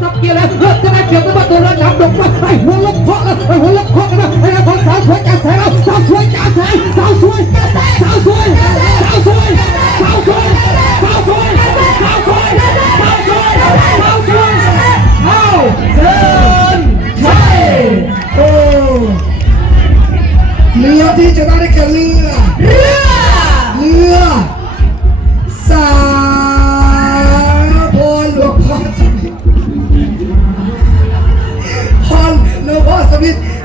สับเกียร์แล้วเลิกจะได้เปรียบตัวตัวระดับดกว่าไอ้หัวลบเคาะแล้วไอ้หัวลบเคาะกันนะไอ้คนสาวสวยจ่าแสงแล้วสาวสวยจ่าแสงสาวสวยจะแสงสาวสวยสาแสง พรหลวงพ่อสมิทเ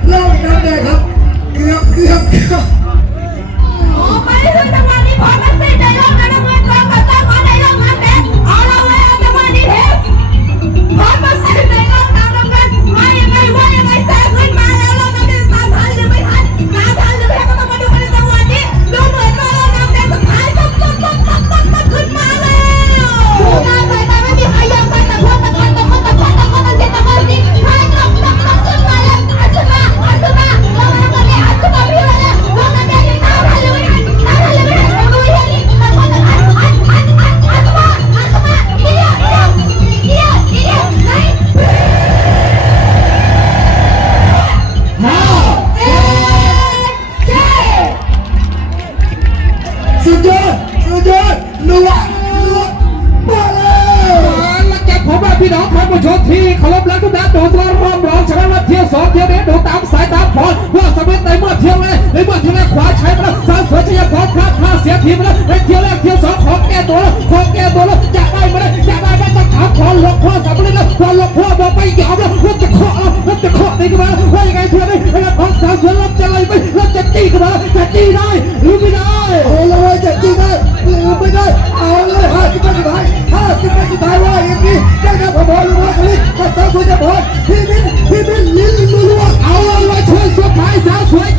ที่ยวแรกในเมื่อเที่แรกขวาใช้ไปแล้วสาวสวยชัยพรพลาดท่าดเสียทีมไปแล้วในเที่ยวแรกเที่ยวสองของแก้ตัวแล้วของแก้ตัวแล้วจะได้ไหมจะได้ไหมจะถามขอหลวงพ่อสำเร็จแล้วขอหลวงพ่อบอกไม่ยอมแล้วว่าจะเคาะแล้วว่าจะเคาะนี่กันมาว่ายังไงเที่ยวนี้ไอ้ของสาวสวยรับจะอะไรไหมรับจะจี้กันมาจะจี้ได้หรือไม่ได้เอาละเว้ยจะจริงได้หรือไม่ได้เอาเลยห้าสิบเป็นสุดท้ายห้าสิบเป็นสุดท้ายว่าอย่างนี้ได้ครับผมบอกเลยว่าคนนี้ก็สาวสวยจะพอพี่มินพี่มินลิ้นรัวๆเอาเละไว้ช่วยสุดท้ายสาวสวย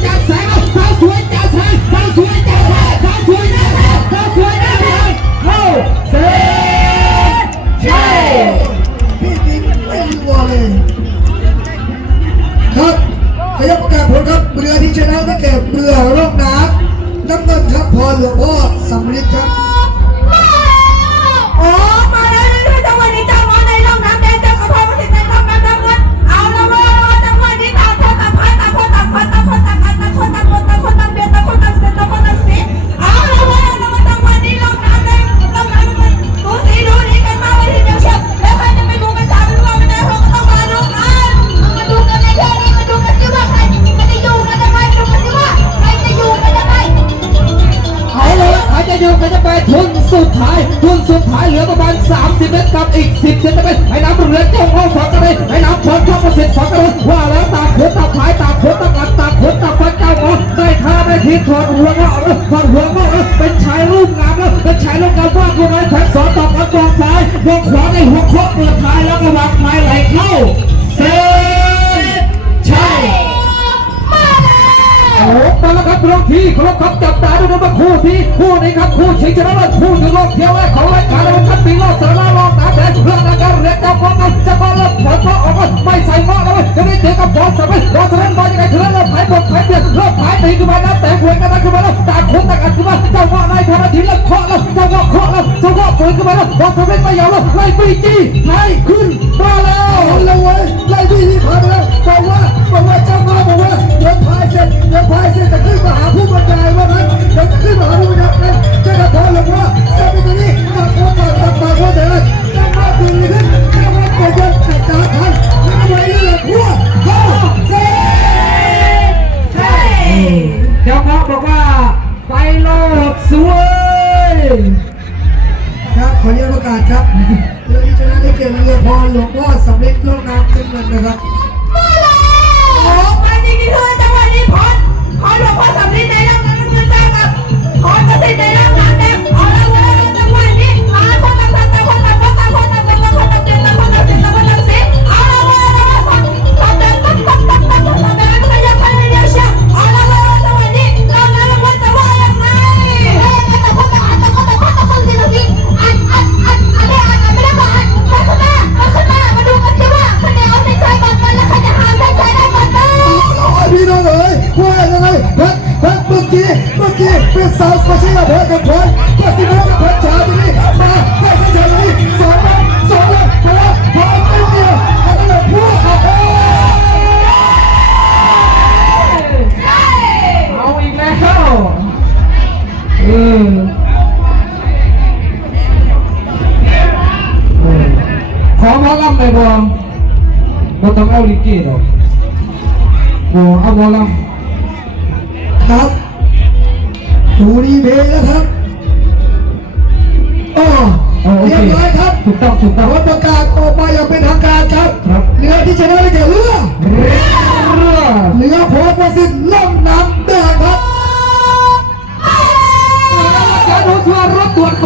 เซนติเมตรไอ้น้ำเรือจงเอาฝังกันเลยไอ้น้ำฝนเข้ามาเสร็จฝังกันเลยว่าแล้วตาขนตาพายตาขนตากัดตาขนตาฟันเจ้าหมอได้ท่าได้ทีถอดหัวงอกแล้วถอดหัวงอกแล้วเป็นชายรูปงามแล้วเป็นชายรูปงามว่าคุณนายแขวนสอนต่อกันกองซ้ายมองขวาในหัวเคาะเปิดท้ายแล้วก็วางท้ายไหลเข้าเส้นชัยมาแล้วโอ้มาแล้วครับรองที่ครพครับจับตาดูนะว่าคู่ที่คู่นี้ครับคู่ชิงชนะเลิศคู่ถึงรอบเที่ยวแรกของรายการแล้วครับปีรอบสารารอบ แดงเรื่องอาการเรียกเจ้าของกันจะมาเริ่มผลก็ออกมาไม่ใส่หม้อแล้วจะไม่เจอกับฟอสสมัยรอสนันบอลยังไงถึงแล้วถ่ายบทถ่ายเบียดรอบถ่ายตีขึ้นมาแล้วแต่หวยกันมาขึ้นมาแล้วตาคุ้มตากัดขึ้นมาเจ้าว่าในธนาทีแล้วเคาะแล้วเจ้าว่าเคาะแล้วเจ้าว่าปืนขึ้นมาแล้วรอสมัยไม่ยาวแล้วไล่ปีจี้ไล่ขึ้นมาแล้วเอาเว้ยไล่พี่ที่ผ่านไปแล้วบอกว่าบอกว่าเจ้ามาบอกว่า ดสวยครับขออนุญาตประกาศครับเรือที่ชนะได้เกียรติเรือพรหลวงพ่อสำเร็จโลกน้ำเป็นเงินนะครับ ขอหมอลำไปบองบ่ต้องเอาลิเกดอกบ่เอาหมอลำครับตูดีเบลครับโอเรียบร้อยครับถูกต้องถูกต้องผลประกาศออกมาอย่างเป็นทางการครับรับ เหลือที่จะได้แก่ลู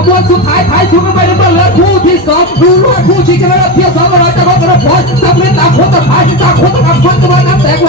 ดวสุดท้ายท้ายสุดกันไปในเมื่อเหลือคู่ที่สองดูรวดคู่ชิงชนะเลิศเที่ยวสองเราจะรบกันรบพอยสำเล่นต่างคนต่างพายต่างคนต่างอับคนกระบวนน้ำแตกแหว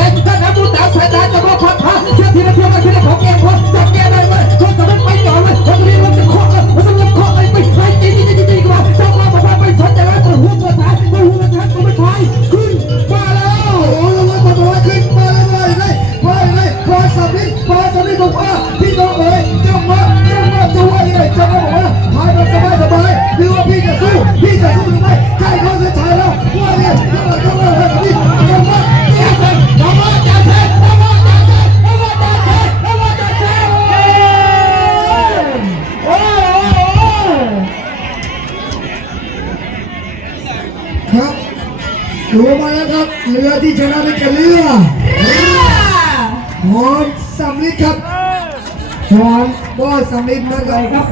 ดูมาแล้วครับเรือที่ชนะได้แก่เรือเรือพรสำลิดครับพรบ่สำลิดนะคไปรับครับ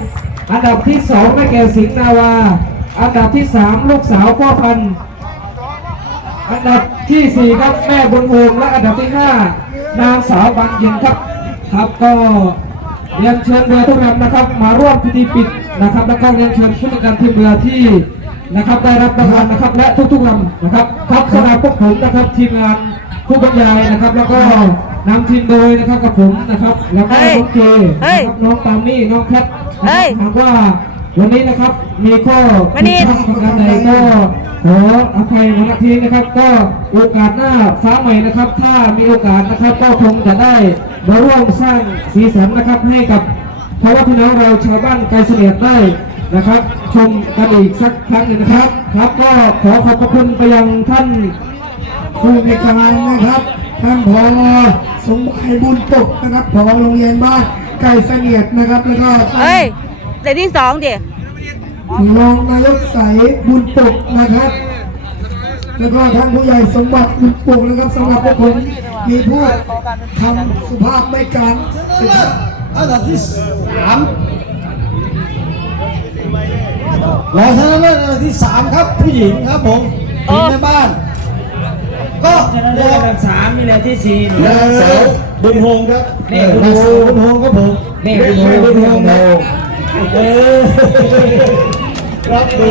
อันดับที่สองได้แก่สิงห์นาวา อันดับที่สามลูกสาวพ่อพันธุ์อันดับที่สี่ครับแม่บุญวงและอันดับที่ห้านางสาวบานเย็นครับ ครับก็เรียนเชิญเรือทุกลำนะครับ มาร่วมพิธีปิดนะครับ แล้วก็เรียนเชิญผู้จัดการทีมเรือที่ นะครับได้รับรางวัลนะครับและทุกๆลำนะครับครับสำหรับพวกผมนะครับทีมงานผู้บรรยายนะครับ แล้วก็นำทีมโดยนะครับกับผมนะครับ แล้วก็น้องเจนะครับน้องตามมี่น้องแคทเฮ้ยหากว่าวันนี้นะครับมีข้อมานี่ผิดพลาดประการใดก็ขออภัยมาณที่นะครับ ก็โอกาสหน้าฟ้าใหม่นะครับ ถ้ามีโอกาสนะครับก็คงจะได้มาร่วมสร้างสีสันนะครับให้กับเพราะว่าพี่น้องเราชาวบ้านไกลเสลียดได้นะครับ ชมกันอีกสักครั้งหนึ่งนะครับ ครับก็ขอขอบพระคุณไปยังท่านผู้ในการนะครับ ท่านพอสมบัยบุญปกนะครับพอโรงเรียนบ้านไก่เสนียดนะครับแล้วก็ท่านเฮ้ยแต่ที่สองดิรองนายกใสบุญปกนะครับ แล้วก็ท่านผู้ใหญ่สมบัติบุญปกนะครับสำหรับพวกผมมีผู้ทำสุภาพไม่การศึกษาอันดับที่สาม รองชนะเลิศอันดับที่สามครับผู้หญิงครับผมหญิงในบ้าน ก็ชนะเลิศอันดับสามนี่แหละที่สี่นางสาวบุญโฮงครับนี่เออบุญนางโฮสาวงบุญโฮงครับผมนี่บุญโฮงบุญโฮงนะเออครับดู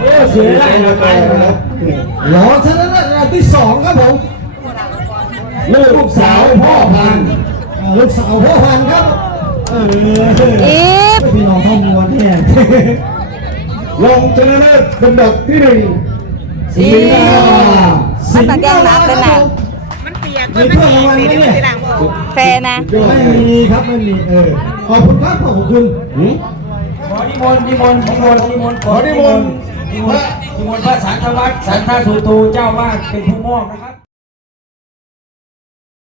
โอ้เสือได้มาไปครับรองชนะเลิศอันดับที่สองครับผมลูกสาวพ่อพันธุ์อ่าลูกสาวพ่อพันธุ์ครับเอออีฟพี่น้องข้อมูลแท้ ลงชนะเลิศเป็นดับที่หนึ่งอีฟมันตะแกรงน้ำเลยนะมีเพื่อนรางวัลไหมเนี่ยแฟนนะ ไม่มีครับไม่มีเออขอบคุณครับขอบคุณหืม ขอนิมนต์นิมนต์นิมนต์นิมนต์ขอนิมนต์นิมนต์นิมนต์พระสังฆวัฒน์สันทสุตูเจ้าวาดเป็นผู้มอบนะครับ